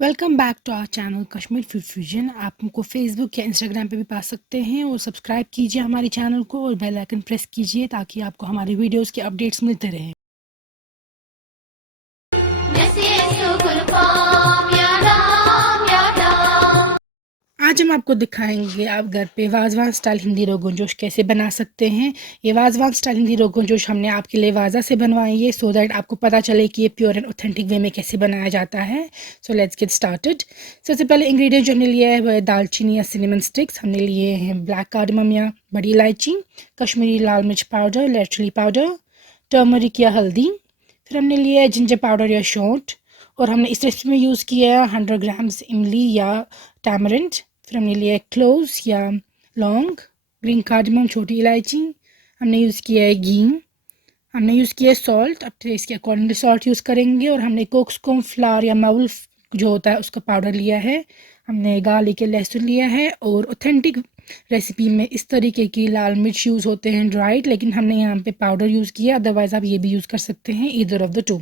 Welcome back to our channel Kashmir food fusion. आप हमको Facebook या इंस्टाग्राम पे भी पा सकते हैं और सब्सक्राइब कीजिए हमारे चैनल को और बेल आइकन प्रेस कीजिए ताकि आपको हमारे वीडियोस के अपडेट्स मिलते रहें। आज हम आपको दिखाएंगे आप घर पे वाजवान स्टाइल हिंदी रोगन जोश कैसे बना सकते हैं। ये वाजवान स्टाइल हिंदी रोगन जोश हमने आपके लिए वाजा से बनवाई है सो दैट आपको पता चले कि ये प्योर एंड ऑथेंटिक वे में कैसे बनाया जाता है। So let's get started. सबसे पहले इंग्रेडिएंट जो हमने लिया है वह दालचीनी या सिनेमन स्टिक्स हमने लिए हैं, ब्लैक कार्डमम या बड़ी इलायची, कश्मीरी लाल मिर्च powder, red chilli powder, turmeric या हल्दी, फिर हमने लिया है जिंजर पाउडर या शॉट, और हमने इस रेसिपी में यूज़ किया है 100 ग्राम्स इमली या टैमरिंड। फिर हमने लिया है क्लोव्स या लौंग, ग्रीन कार्डमम छोटी इलायची, हमने यूज़ किया है घी, हमने यूज़ किया है सॉल्ट, अब टेस्ट के अकॉर्डिंगली सॉल्ट यूज़ करेंगे, और हमने कोक्सकोम फ्लावर या माउल जो होता है उसका पाउडर लिया है, हमने गार्लिक या लहसुन लिया है। और ऑथेंटिक रेसिपी में इस तरीके की लाल मिर्च यूज़ होते हैं ड्राइड, लेकिन हमने यहाँ पे पाउडर यूज़ किया, अदरवाइज़ आप ये भी यूज़ कर सकते हैं, ईदर ऑफ द टू।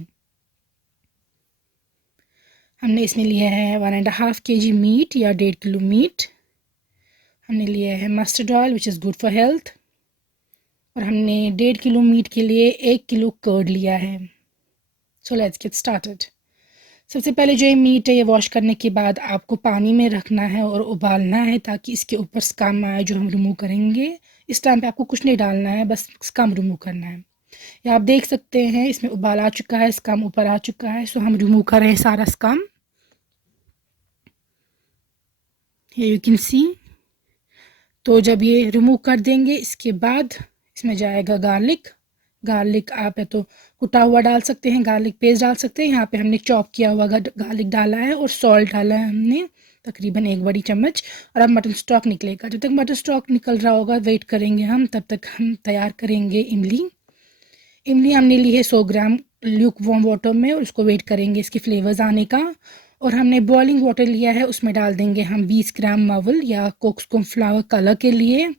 हमने इसमें लिया है 1.5 kg मीट या 1.5 किलो मीट, हमने लिया है mustard oil which is good for health, और हमने 1.5 किलो मीट के लिए 1 किलो कर्ड लिया है। So let's get started. सबसे पहले जो ये मीट है ये वॉश करने के बाद आपको पानी में रखना है और उबालना है ताकि इसके ऊपर स्कम आए जो हम रिमूव करेंगे। इस टाइम पे आपको कुछ नहीं डालना है, बस स्कम रिमूव करना है। या आप देख सकते हैं इसमें उबाल आ चुका है, स्कम ऊपर आ चुका है, सो हम रिमूव कर रहे हैं सारा स्कम। ये यू कैन सी। तो जब ये रिमूव कर देंगे इसके बाद इसमें जाएगा गार्लिक। गार्लिक आप है तो कुटा हुआ डाल सकते हैं, गार्लिक पेस्ट डाल सकते हैं, यहाँ पे हमने चॉप किया हुआ गार्लिक डाला है, और सॉल्ट डाला है हमने तकरीबन 1 बड़ी चम्मच। और अब मटन स्टॉक निकलेगा, जब तक मटन स्टॉक निकल रहा होगा वेट करेंगे हम, तब तक हम तैयार करेंगे इमली। इमली हमने ली है 100 ग्राम ल्यूक वार्म वाटर में, और उसको वेट करेंगे इसके फ्लेवर्स आने का। और हमने बॉइलिंग वाटर लिया है, उसमें डाल देंगे हम 20 ग्राम मावल या कोक्सकोम फ्लावर कलर के लिए।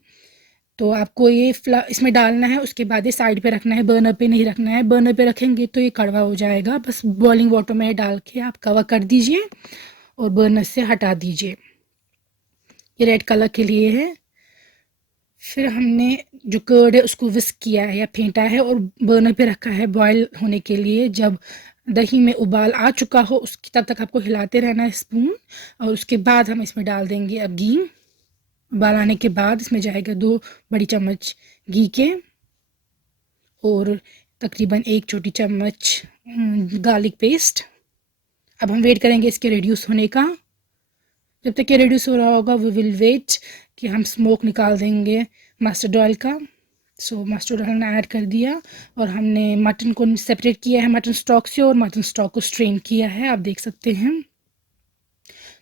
तो आपको ये इसमें डालना है, उसके बाद ये साइड पे रखना है, बर्नर पे नहीं रखना है, बर्नर पे रखेंगे तो ये कड़वा हो जाएगा। बस बॉइलिंग वाटर में डाल के आप कवर कर दीजिए और बर्नर से हटा दीजिए। ये रेड कलर के लिए है। फिर हमने जो कर्ड है उसको विस्क किया है या फेंटा है और बर्नर पे रखा है बॉयल होने के लिए। जब दही में उबाल आ चुका हो उसकी तब तक आपको हिलाते रहना है स्पून, और उसके बाद हम इसमें डाल देंगे अब घी। उबाल आने के बाद इसमें जाएगा 2 बड़ी चम्मच घी के, और तकरीबन 1 छोटी चम्मच गार्लिक पेस्ट। अब हम वेट करेंगे इसके रिड्यूस होने का। जब तक ये रिड्यूस हो रहा होगा वी विल वेट कि हम स्मोक निकाल देंगे मस्टर्ड ऑयल का। सो मस्टर्ड ऑयल ने ऐड कर दिया, और हमने मटन को सेपरेट किया है मटन स्टॉक से, और मटन स्टॉक को स्ट्रेन किया है, आप देख सकते हैं।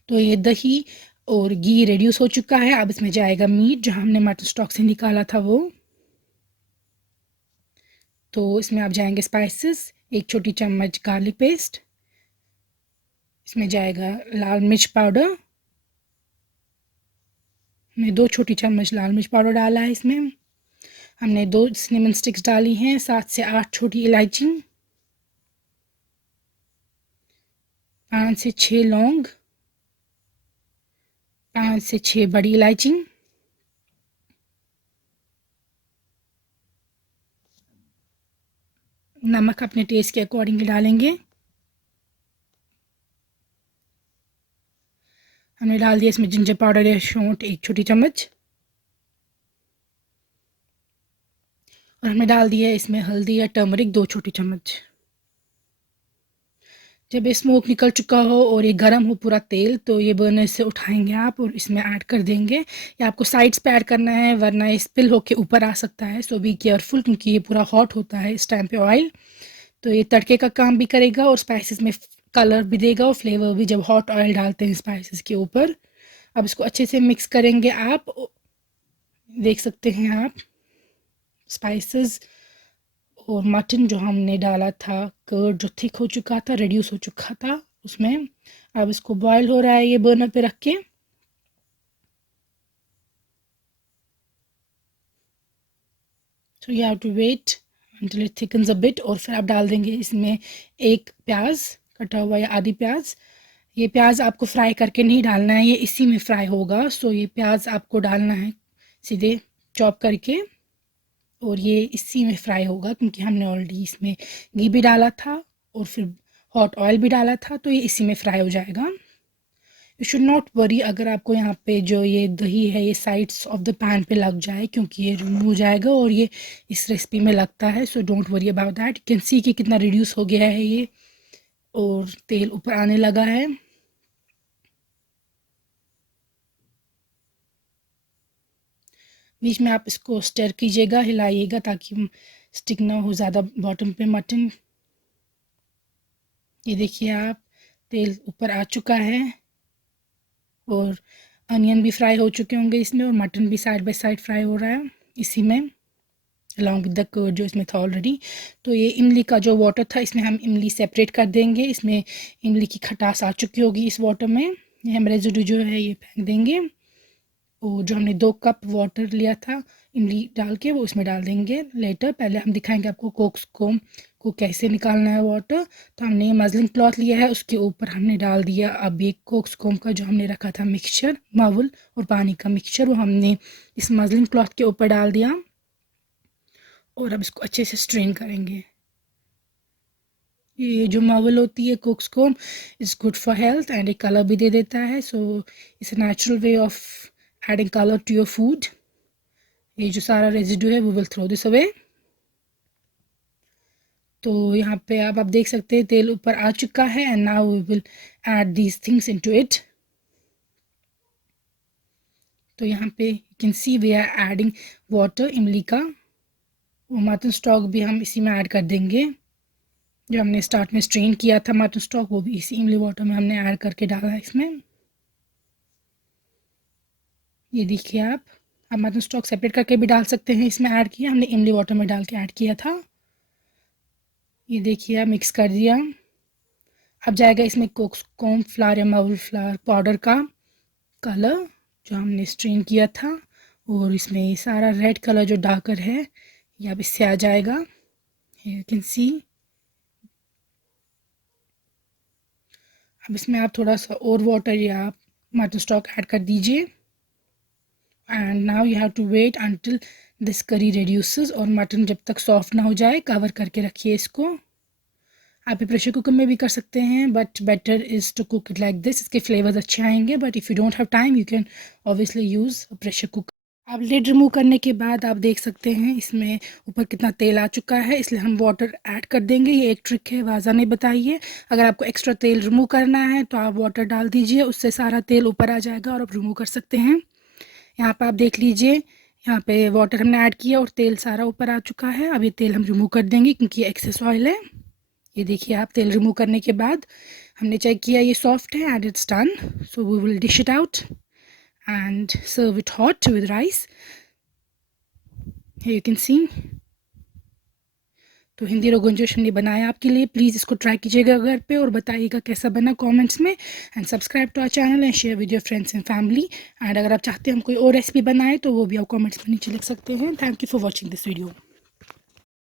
तो ये दही और घी रिड्यूस हो चुका है। अब इसमें जाएगा मीट जो हमने मटन स्टॉक से निकाला था वो। तो इसमें आप जाएंगे स्पाइसेस, 1 छोटी चम्मच गार्लिक पेस्ट, इसमें जाएगा लाल मिर्च पाउडर, हमने 2 छोटी चम्मच लाल मिर्च पाउडर डाला है इसमें। हमने 2 सिनेमन स्टिक्स डाली हैं, 7 से 8 छोटी इलायची, 5 से 6 लौंग, 5 से 6 बड़ी इलायची, नमक अपने टेस्ट के अकॉर्डिंग डालेंगे। हमने डाल दिया इसमें जिंजर पाउडर या सौंठ 1 छोटी चम्मच, और हमने डाल दिया इसमें हल्दी या टर्मरिक 2 छोटी चम्मच। जब ये स्मोक निकल चुका हो और ये गर्म हो पूरा तेल, तो ये बर्नर से उठाएंगे आप और इसमें ऐड कर देंगे। या आपको साइड्स पे ऐड करना है वरना ये स्पिल होके ऊपर आ सकता है, सो बी केयरफुल क्योंकि ये पूरा हॉट होता है इस टाइम पे ऑयल। तो ये तड़के का काम भी करेगा और स्पाइसेस में कलर भी देगा और फ्लेवर भी, जब हॉट ऑयल डालते हैं स्पाइसेस के ऊपर। अब इसको अच्छे से मिक्स करेंगे आप, देख सकते हैं आप स्पाइसेस और मटन जो हमने डाला था, कर्ड जो थिक हो चुका था, रिड्यूस हो चुका था उसमें। अब इसको बॉयल हो रहा है ये बर्नर पे रख के। So you have to wait until it thickens a bit, और फिर आप डाल देंगे इसमें 1 प्याज कटा हुआ या आधी प्याज, ये प्याज आपको फ्राई करके नहीं डालना है, ये इसी में फ्राई होगा। सो ये प्याज आपको डालना है सीधे चॉप करके, और ये इसी में फ्राई होगा क्योंकि हमने ऑलरेडी इसमें घी भी डाला था और फिर हॉट ऑयल भी डाला था, तो ये इसी में फ्राई हो जाएगा। यू शुड नॉट वरी अगर आपको यहाँ पे जो ये दही है ये साइड्स ऑफ द पैन पे लग जाए, क्योंकि ये रिमूव हो जाएगा और ये इस रेसिपी में लगता है। So don't worry about that. You can सी कि कितना रिड्यूस हो गया है ये, और तेल ऊपर आने लगा है। बीच में आप इसको स्टर कीजिएगा, हिलाइएगा ताकि स्टिक ना हो ज़्यादा बॉटम पे मटन। ये देखिए आप, तेल ऊपर आ चुका है और अनियन भी फ्राई हो चुके होंगे इसमें, और मटन भी साइड बाय साइड फ्राई हो रहा है इसी में, अलॉन्ग विद द कर्ड जो इसमें था ऑलरेडी। तो ये इमली का जो वाटर था इसमें हम इमली सेपरेट कर देंगे। इसमें इमली की खटास आ चुकी होगी इस वाटर में, ये हम रेजिडू जो है ये फेंक देंगे। और जो हमने 2 कप वाटर लिया था इमली डाल के, वो इसमें डाल देंगे लेटर। पहले हम दिखाएंगे आपको कोक्सकोम को कैसे निकालना है वाटर। तो हमने ये मसलिन क्लॉथ लिया है, उसके ऊपर हमने डाल दिया अब ये कोक्सकोम का जो हमने रखा था मिक्सचर, मावल और पानी का मिक्सचर, वो हमने इस मसलिन क्लॉथ के ऊपर डाल दिया और अब इसको अच्छे से स्ट्रेन करेंगे। ये जो मावल होती है cockscomb is good for health and एक कलर भी दे देता है। So it's a natural way of adding colour to your food. ये जो सारा रेजिड्यू है वो विल थ्रो दिस अवे। तो यहाँ पे आप देख सकते हैं तेल ऊपर आ चुका है and now we will add these things into it. तो यहाँ पे you can see we are adding water इमली का, वो मटन स्टॉक भी हम इसी में ऐड कर देंगे। जो हमने स्टार्ट में स्ट्रेन किया था मटन स्टॉक वो भी इसी इमली वाटर में हमने ऐड करके डाला है इसमें। ये देखिए आप मटन स्टॉक सेपरेट करके भी डाल सकते हैं, इसमें ऐड किया हमने इमली वाटर में डाल के ऐड किया था। ये देखिए आप मिक्स कर दिया। अब जाएगा इसमें कोक्सकोम फ्लावर या मावल फ्लावर पाउडर का कलर जो हमने स्ट्रेन किया था, और इसमें ये सारा रेड कलर जो डार्कर है ये अब इससे आ जाएगा। यू कैन सी। अब इसमें आप थोड़ा सा और वाटर या आप मटन स्टॉक ऐड कर दीजिए and now you have to wait until this curry reduces. और मटन जब तक सॉफ्ट ना हो जाए कवर करके रखिए इसको। आप ये प्रेशर कुकर में भी कर सकते हैं, but better is to cook it like this, इसके फ्लेवर्स अच्छे आएंगे। But if you don't have time you can obviously use pressure cooker. अब लिड रिमूव करने के बाद आप देख सकते हैं इसमें ऊपर कितना तेल आ चुका है, इसलिए हम वाटर ऐड कर देंगे। ये एक ट्रिक है, वाजा ने बताई है। अगर आपको एक्स्ट्रा तेल रिमूव करना है तो आप वाटर डाल दीजिए, उससे सारा तेल ऊपर आ जाएगा और आप रिमूव कर सकते हैं। यहाँ पर आप देख लीजिए, यहाँ पे वाटर हमने ऐड किया और तेल सारा ऊपर आ चुका है। अब ये तेल हम रिमूव कर देंगे क्योंकि ये एक्सेस ऑयल है। ये देखिए आप तेल रिमूव करने के बाद हमने चेक किया ये सॉफ्ट है and it's done. So we will dish it out and serve it hot with rice. Here you can see. तो हिंदी रोगन जोश हमने बनाया आपके लिए, प्लीज़ इसको ट्राई कीजिएगा घर पे और बताइएगा कैसा बना कमेंट्स में। And subscribe to our channel and share with your friends and family. And अगर आप चाहते हैं हम कोई और रेसिपी बनाए तो वो भी आप कमेंट्स में नीचे लिख सकते हैं। Thank you for watching this video.